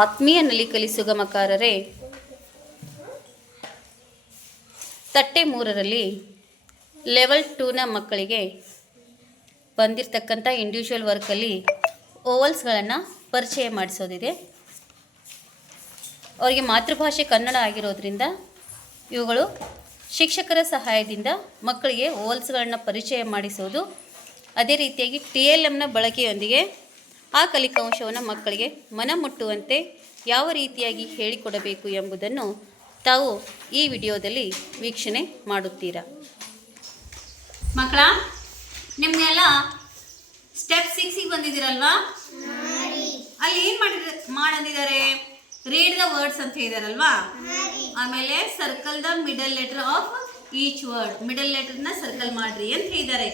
ಆತ್ಮೀಯ ನಲಿಕಲಿ ಸುಗಮಕಾರರೇ, ತಟ್ಟೆ 3ರಲ್ಲಿ ಲೆವೆಲ್ 2ನ ಮಕ್ಕಳಿಗೆ ಬಂದಿರತಕ್ಕಂಥ ಇಂಡಿವಿಜುವಲ್ ವರ್ಕಲ್ಲಿ ಓವಲ್ಸ್ಗಳನ್ನು ಪರಿಚಯ ಮಾಡಿಸೋದಿದೆ. ಅವರಿಗೆ ಮಾತೃಭಾಷೆ ಕನ್ನಡ ಆಗಿರೋದ್ರಿಂದ ಇವುಗಳು ಶಿಕ್ಷಕರ ಸಹಾಯದಿಂದ ಮಕ್ಕಳಿಗೆ ಓವಲ್ಸ್ಗಳನ್ನು ಪರಿಚಯ ಮಾಡಿಸೋದು, ಅದೇ ರೀತಿಯಾಗಿ TLMನ ಬಳಕೆಯೊಂದಿಗೆ ಆ ಕಲಿಕಾಂಶವನ್ನು ಮಕ್ಕಳಿಗೆ ಮನಮುಟ್ಟುವಂತೆ ಯಾವ ರೀತಿಯಾಗಿ ಹೇಳಿಕೊಡಬೇಕು ಎಂಬುದನ್ನು ತಾವು ಈ ವಿಡಿಯೋದಲ್ಲಿ ವೀಕ್ಷಣೆ ಮಾಡುತ್ತೀರಾ. ಮಕ್ಕಳ, ನಿಮ್ಮನ್ನೆಲ್ಲ ಸ್ಟೆಪ್ 6ಗೆ ಬಂದಿದ್ದೀರಲ್ವಾ? ಅಲ್ಲಿ ಏನು ಮಾಡಂದಿದ್ದಾರೆ? ರೀಡ್ ದ ವರ್ಡ್ಸ್ ಅಂತ ಹೇಳಿದಾರಲ್ವಾ? ಆಮೇಲೆ circle the middle letter of each word, middle ಲೆಟರ್ನ ಸರ್ಕಲ್ ಮಾಡ್ರಿ ಅಂತ ಹೇಳಿದ್ದಾರೆ.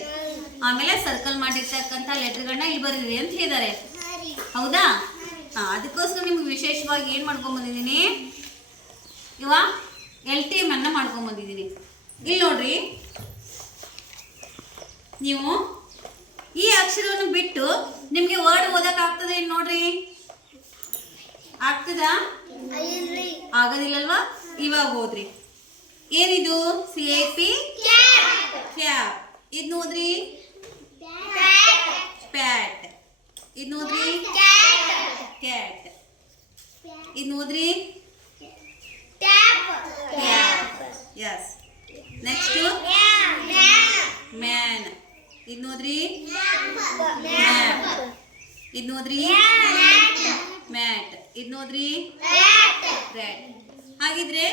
ಆಮೇಲೆ ಸರ್ಕಲ್ ಮಾಡಿರ್ತಕ್ಕಂಥ ಲೆಟರ್ಗಳನ್ನ ಇಲ್ಲಿ ಬರೀರಿ ಅಂತ ಹೇಳಿದ್ದಾರೆ. ಹೌದಾ? ಅದಕ್ಕೋಸ್ಕರ ನಿಮ್ಗೆ ವಿಶೇಷವಾಗಿ ಏನು ಮಾಡ್ಕೊಂಬಂದಿದ್ದೀನಿ, LTM ಅನ್ನ ಮಾಡ್ಕೊಂಬಂದಿದ್ದೀನಿ. ಇಲ್ಲಿ ನೋಡ್ರಿ, ನೀವು ಈ ಅಕ್ಷರವನ್ನು ಬಿಟ್ಟು ನಿಮಗೆ ವರ್ಡ್ ಓದಕ್ಕಾಗ್ತದೆ ಇಲ್ಲಿ ನೋಡ್ರಿ. ಆಗ್ತದಾ? ಆಗೋದಿಲ್ಲಲ್ವಾ? ಇವಾಗ ಓದ್ರಿ. ಏನಿದು? CAP cap. ಇದು ನೋಡ್ರಿ ಪ್ಯಾಟ್. ಇದು ನೋಡ್ರಿ ಕ್ಯಾಟ್. ಇದು ನೋಡ್ರಿ ಕ್ಯಾಪ್. ಯಸ್. Next man. ಇದು ನೋಡ್ರಿ ಮ್ಯಾಪ್. ಇದು ನೋಡ್ರಿ ಮ್ಯಾಟ್. ಇದು ನೋಡ್ರಿ ರ್ಯಾಟ್. ಹಾಗಿದ್ರೆ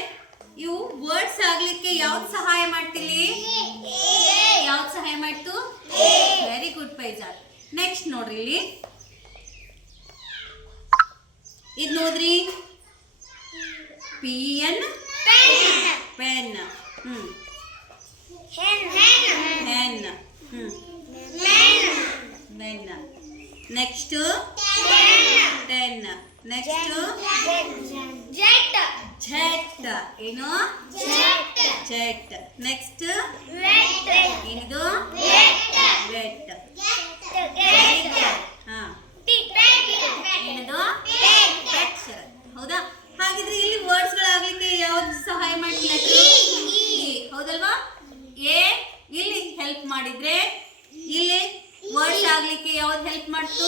ಇವು ವರ್ಡ್ಸ್ ಆಗ್ಲಿಕ್ಕೆ ಯಾವ್ದು ಸಹಾಯ ಮಾಡ್ತಿಲ್ಲಿ? ಯಾವ್ದು ಸಹಾಯ ಮಾಡ್ತು? Very good ಪೈಜಾರ್. ನೆಕ್ಸ್ಟ್ ನೋಡ್ರಿ, ಇಲ್ಲಿ ಇದು ನೋಡ್ರಿ PN pen. Hen. Men. Next 10. Next jet. ಏನು? ಜೆಟ್. ನೆಕ್ಸ್ಟ್ ಏನಿದು? ವೆಟ್. ಏನದು? ಹೌದಾ? ಹಾಗಿದ್ರೆ ಇಲ್ಲಿ ವರ್ಡ್ಸ್ಗಳಾಗ್ಲಿಕ್ಕೆ ಯಾವ್ದು ಸಹಾಯ ಮಾಡ್ತಿಲ್ಲ? ಹೌದಲ್ವಾ? ಎ ಇಲ್ಲಿ ಹೆಲ್ಪ್ ಮಾಡಿದ್ರೆ ಇಲ್ಲಿ ವರ್ಡ್ಸ್ ಆಗ್ಲಿಕ್ಕೆ ಯಾವ್ದು ಹೆಲ್ಪ್ ಮಾಡ್ತು?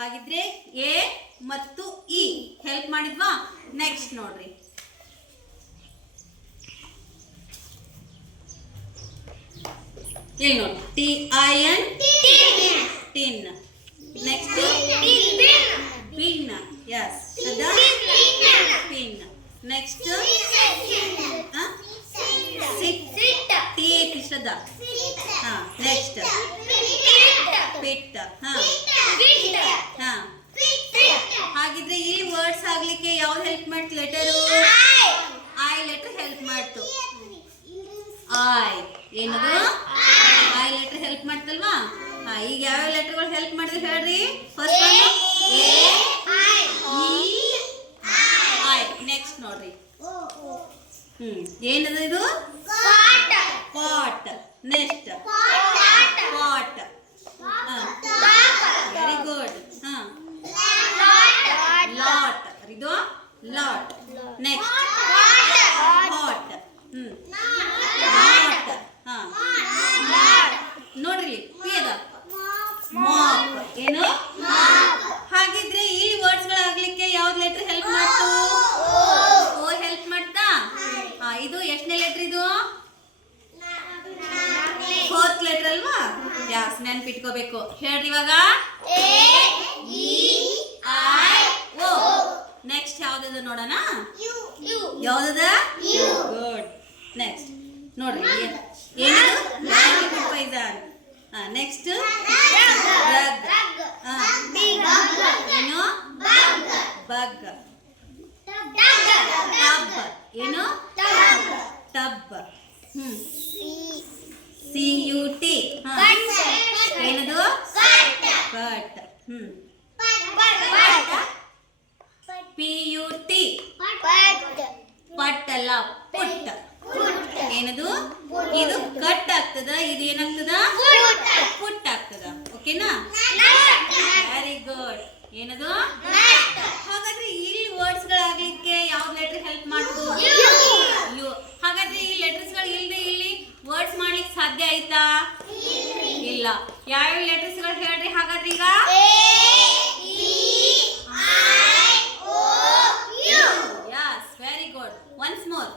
ಹಾಗಿದ್ರೆ ಎ ಮತ್ತು ಇ ಹೆಲ್ಪ್ ಮಾಡಿದ್ವಾ? ನೆಕ್ಸ್ಟ್ ನೋಡ್ರಿ, ಇಲ್ಲಿ ನೋಡಿ TIN tin. Next pin. Yes, pin. Next sit. Shraddha. Next pit. ಹಾಗಿದ್ರೆ ಇಲ್ಲಿ ವರ್ಡ್ಸ್ ಆಗ್ಲಿಕ್ಕೆ ಯಾವ್ದು ಹೆಲ್ಪ್ ಮಾಡ್ತು? ಲೆಟರು ಐ ಲೆಟರ್ ಹೆಲ್ಪ್ ಮಾಡ್ತು. ಐ ಏನದು? ಐ ಲೆಟರ್ ಹೆಲ್ಪ್ ಮಾಡ್ತಲ್ವಾ? ಈಗ ಯಾವ ಲೆಟರ್ಗಳು ಹೆಲ್ಪ್ ಮಾಡಿದ್ರೆ ಹೇಳ್ರಿ? First I. ನೆಕ್ಸ್ಟ್ ನೋಡ್ರಿ, ಏನದು? ಇದು pot. Next pot. Very good. Lot. ಇದು ಲಾಟ್. Next hot. ನಾಟ್. ನೋಡ್ರಿ ಪಿ ಅದ ಮಾಪ್. ಏನು? ಹಾಗಿದ್ರೆ ಇಲ್ಲಿ ವರ್ಡ್ಸ್ಗಳಾಗ್ಲಿಕ್ಕೆ ಯಾವ್ದು ಲೆಟರ್ ಹೆಲ್ಪ್ ಮಾಡ್ತು? ಓ ಹೆಲ್ಪ್ ಮಾಡ್ತಾ? ಇದು ಎಷ್ಟನೇ ಲೆಟರ್? ಇದು 4th ಲೆಟರ್ ಅಲ್ವಾ? ಯಾಸ್, ನೆನ್ಪಿಟ್ಕೋಬೇಕು. ಹೇಳ್ರಿ ಇವಾಗ. AEIO. ನೆಕ್ಸ್ಟ್ ಯಾವ್ದದ ನೋಡೋಣ? ಯಾವ್ದದ? ಗುಡ್. ನೆಕ್ಸ್ಟ್ ನೋಡ್ರಿ, ಏನದು? ನೆಕ್ಸ್ಟ್ ಏನು? ಬಗ್. ಟಬ್. ಏನು? ಟಬ್. CUT. ಏನದು? ಕಟ್. PUT. ಪಟ್ ಅಲ್ಲ, ಪುಟ್. ಏನದು? ಇದು ಕಟ್ ಆಗ್ತದ, ಇದು ಏನಾಗ್ತದ? ಪುಟ್ ಆಗ್ತದ. ಓಕೆನಾ? Very good. ಏನದು? ಹಾಗಾದ್ರೆ ಇಲ್ಲಿ ವರ್ಡ್ಸ್ಗಳಾಗ್ಲಿಕ್ಕೆ ಯಾವ ಲೆಟರ್ ಹೆಲ್ಪ್ ಮಾಡ್ತು? ಯು. ಹಾಗಾದ್ರೆ ಈ ಲೆಟರ್ಸ್ಗಳು ಇಲ್ಲದೆ ಇಲ್ಲಿ ವರ್ಡ್ಸ್ ಮಾಡ್ಲಿಕ್ಕೆ ಸಾಧ್ಯ ಆಯ್ತಾ? ಇಲ್ಲ. ಯಾವ ಲೆಟರ್ಸ್ಗಳು ಹೇಳ್ರಿ ಹಾಗಾದ್ರೆ ಈಗ? Yes, very good. Once more.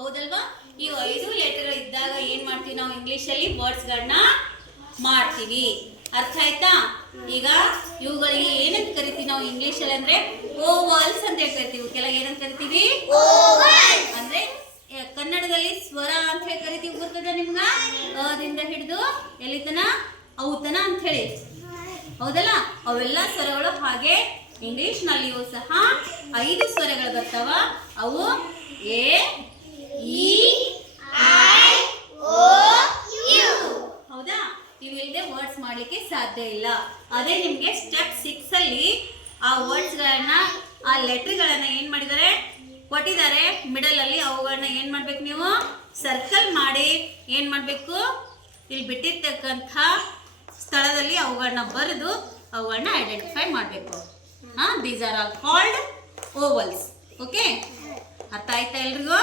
ಹೌದಲ್ವಾ? ಈ 5 ಲೆಟರ್ ಇದ್ದಾಗ ಏನ್ ಮಾಡ್ತೀವಿ ನಾವು ಇಂಗ್ಲಿಷಲ್ಲಿ? ವರ್ಡ್ಸ್ಗಳನ್ನ ಮಾಡ್ತೀವಿ. ಅರ್ಥ ಆಯ್ತಾ? ಈಗ ಇವುಗಳಿಗೆ ಏನಂತ ಕರಿತೀವಿ ನಾವು ಇಂಗ್ಲಿಷಲ್ಲಿ ಅಂದ್ರೆ ಓವಲ್ಸ್ ಅಂತ ಕರಿತೀವಿ. ಕೆಳಗೆ ಏನಂತ ಕರಿತೀವಿ? ಅಂದ್ರೆ ಕನ್ನಡದಲ್ಲಿ ಸ್ವರ ಅಂತ ಹೇಳಿ ಕರಿತೀವಿ. ಗೊತ್ತದ ನಿಮ್ಗ? ಅದಿಂದ ಹಿಡಿದು ಎಲ್ಲಿತನ ಔತನ ಅಂತ ಹೇಳಿ. ಹೌದಲ್ಲ? ಅವೆಲ್ಲ ಸ್ವರಗಳು ಹಾಗೆ ಇಂಗ್ಲಿಷ್ ನಲ್ಲಿಯೂ ಸಹ 5 ಸ್ವರಗಳು ಬರ್ತಾವ. ಅವು A, E, I, O, U. ಹೌದಾ? ಇವಿಲ್ಲದೆ ವರ್ಡ್ಸ್ ಮಾಡ್ಲಿಕ್ಕೆ ಸಾಧ್ಯ ಇಲ್ಲ. ಅದೇ ನಿಮ್ಗೆ ಸ್ಟೆಪ್ 6 ಅಲ್ಲಿ ಆ ವರ್ಡ್ಸ್ಗಳನ್ನ, ಆ ಲೆಟರ್ಗಳನ್ನ ಏನ್ ಮಾಡಿದ್ದಾರೆ? ಕೊಟ್ಟಿದ್ದಾರೆ ಮಿಡಲ್ ಅಲ್ಲಿ. ಅವುಗಳನ್ನ ಏನ್ ಮಾಡ್ಬೇಕು ನೀವು? ಸರ್ಕಲ್ ಮಾಡಿ ಏನ್ ಮಾಡ್ಬೇಕು? ಇಲ್ಲಿ ಬಿಟ್ಟಿರ್ತಕ್ಕಂಥ ಸ್ಥಳದಲ್ಲಿ ಅವುಗಳನ್ನ ಬರೆದು ಅವುಗಳನ್ನ ಐಡೆಂಟಿಫೈ ಮಾಡಬೇಕು. These are all called vowels. Okay, ಅರ್ಥ ಆಯ್ತಾ ಎಲ್ರಿಗೂ?